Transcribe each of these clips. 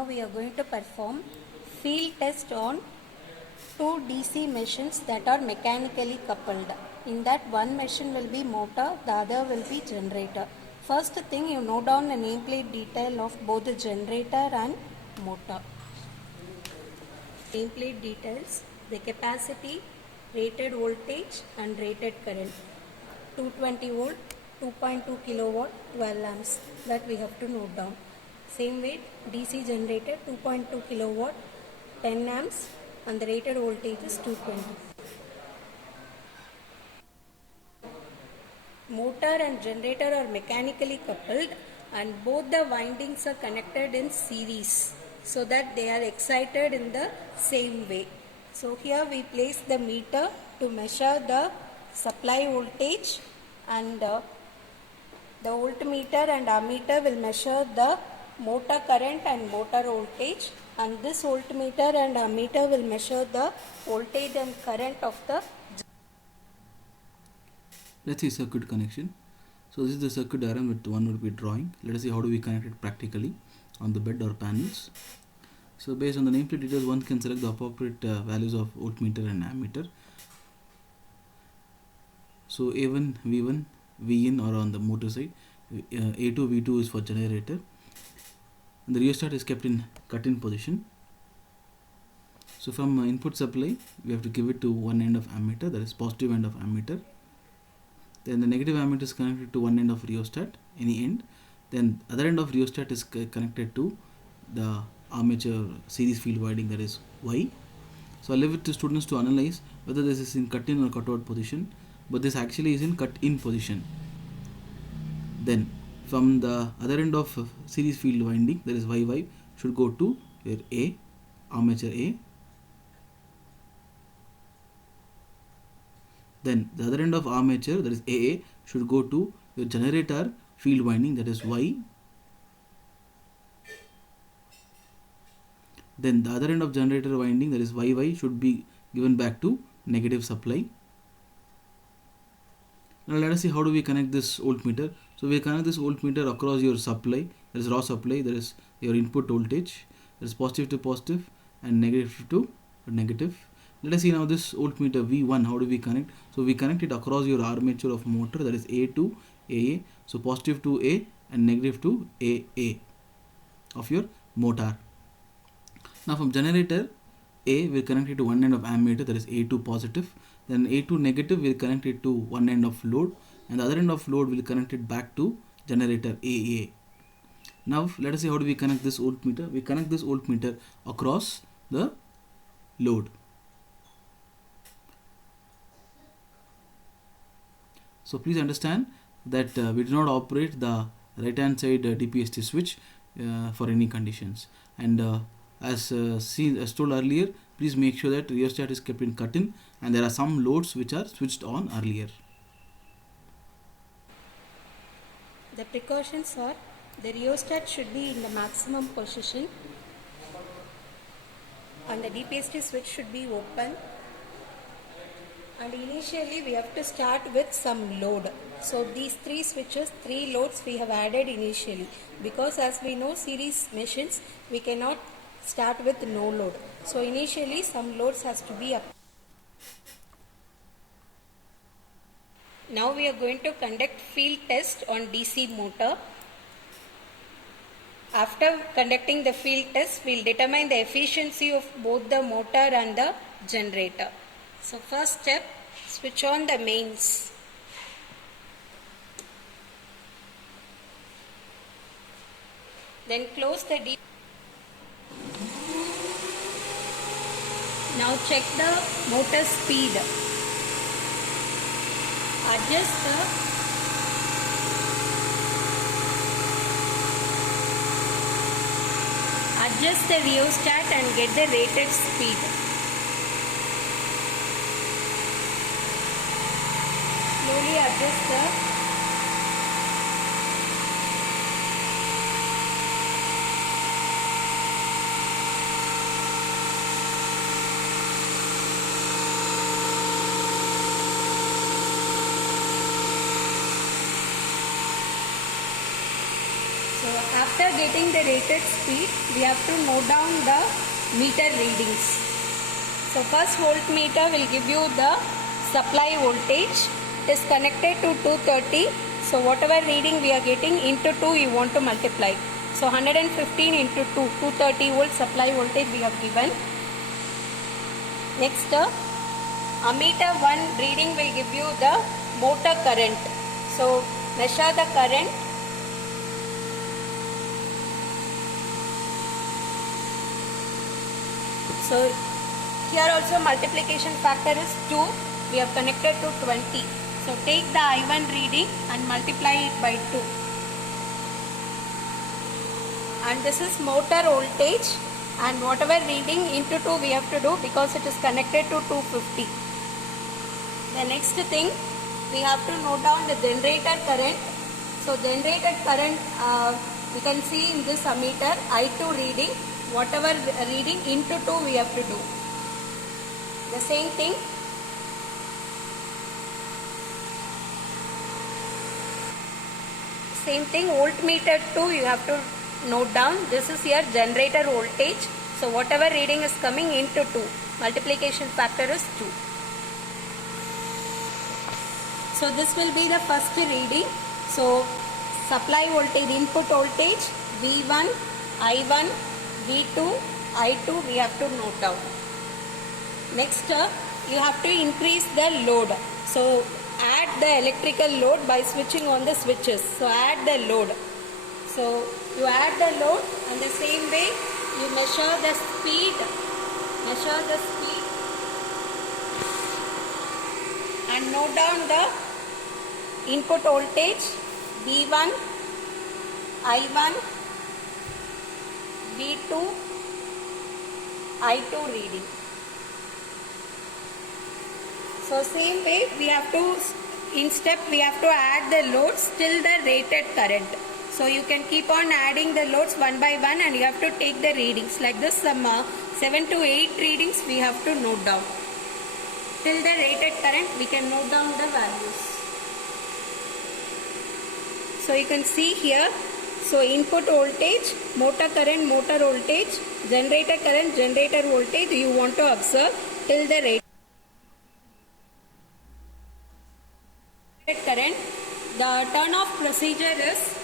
Now we are going to perform field test on two DC machines that are mechanically coupled. In that, one machine will be motor, the other will be generator. First thing, you note down the nameplate detail of both the generator and motor. Nameplate details: the capacity, rated voltage and rated current. 220 volt, 2.2 kilowatt, 12 amps, that we have to note down. Same way, DC generator 2.2 kilowatt, 10 amps, and the rated voltage is 220. Motor and generator are mechanically coupled and both the windings are connected in series so that they are excited in the same way. So here we place the meter to measure the supply voltage, and the voltmeter and ammeter will measure the motor current and motor voltage, and this voltmeter and ammeter will measure the voltage and current of the. Let's see circuit connection. So this is the circuit diagram that one would be drawing. Let us see how do we connect it practically on the bed or panels. So based on the nameplate details, one can select the appropriate values of voltmeter and ammeter. So A1, V1, Vin are on the motor side. A2, V2 is for generator. And the rheostat is kept in cut-in position. So from input supply, we have to give it to one end of ammeter, that is positive end of ammeter. Then the negative ammeter is connected to one end of rheostat, any end. Then other end of rheostat is connected to the armature series field winding, that is Y. So I'll leave it to students to analyze whether this is in cut-in or cut-out position, but this actually is in cut-in position. Then from the other end of series field winding, that is YY, should go to your A, armature A. Then the other end of armature, that is AA, should go to your generator field winding, that is Y. Then the other end of generator winding, that is YY, should be given back to negative supply. Now let us see how do we connect this voltmeter. So we connect this voltmeter across your supply, that is raw supply, that is your input voltage, that is positive to positive and negative to negative. Let us see now this voltmeter V1, how do we connect? So we connect it across your armature of motor, that is A to AA. So positive to A and negative to AA of your motor. Now from generator A, we connect it to one end of ammeter, that is A2 positive. Then A2 negative, we will connect it to one end of load, and the other end of load will connect it back to generator AA. Now let us see how do we connect this voltmeter. We connect this voltmeter across the load. So please understand that we do not operate the right hand side DPST switch for any conditions, and as told earlier, please make sure that rheostat is kept in cut-in and there are some loads which are switched on earlier. The precautions are: the rheostat should be in the maximum position and the DPST switch should be open, and initially we have to start with some load. So these three switches, three loads we have added initially, because as we know, series machines we cannot start with no load. So initially some loads has to be up. Now we are going to conduct field test on DC motor. After conducting the field test, we will determine the efficiency of both the motor and the generator. So first step, switch on the mains. Then close the DC. Now check the motor speed. Adjust the rheostat and get the rated speed. Slowly adjust the So After getting the rated speed, we have to note down the meter readings. So first voltmeter will give you the supply voltage. It is connected to 230. So whatever reading we are getting into 2 you want to multiply. So 115 into 2, 230 volt supply voltage we have given. Next, ammeter 1 reading will give you the motor current. So measure the current. So here also multiplication factor is 2. We have connected to 20. So take the I1 reading and multiply it by 2. And this is motor voltage, and whatever reading into 2 we have to do because it is connected to 250. The next thing, we have to note down the generator current. So generator current you can see in this ammeter I2 reading, whatever reading into 2 we have to do. The same thing. Same thing, voltmeter 2 you have to note down. This is your generator voltage. So whatever reading is coming into 2, multiplication factor is 2. So this will be the first reading. So supply voltage, input voltage, V1, I1, V2, I2 we have to note down. Next, you have to increase the load. So add the electrical load by switching on the switches. So add the load. So you add the load, and the same way you measure the speed. And note down the input voltage V1, I1, V2, I2 reading. So same way we have to, in step we have to add the loads till the rated current. So you can keep on adding the loads one by one, and you have to take the readings. Like this, some 7 to 8 readings we have to note down. Till the rated current we can note down the values. So you can see here, so input voltage, motor current, motor voltage, generator current, generator voltage you want to observe till the rated current. The turn off procedure is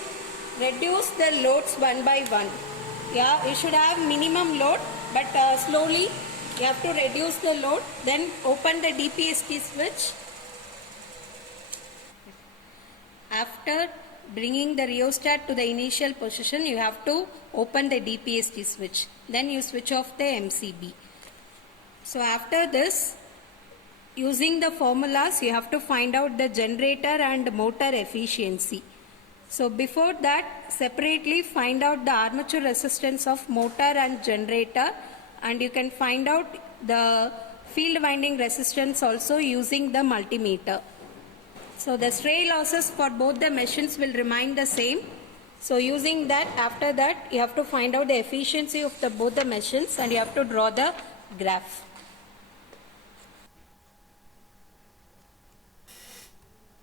reduce the loads one by one. Yeah, you should have minimum load, but slowly you have to reduce the load. Then open the DPST switch. After bringing the rheostat to the initial position, you have to open the DPST switch. Then you switch off the MCB. So after this, using the formulas, you have to find out the generator and motor efficiency. So before that, separately find out the armature resistance of motor and generator, and you can find out the field winding resistance also using the multimeter. So the stray losses for both the machines will remain the same. So using that, after that you have to find out the efficiency of both the machines, and you have to draw the graph.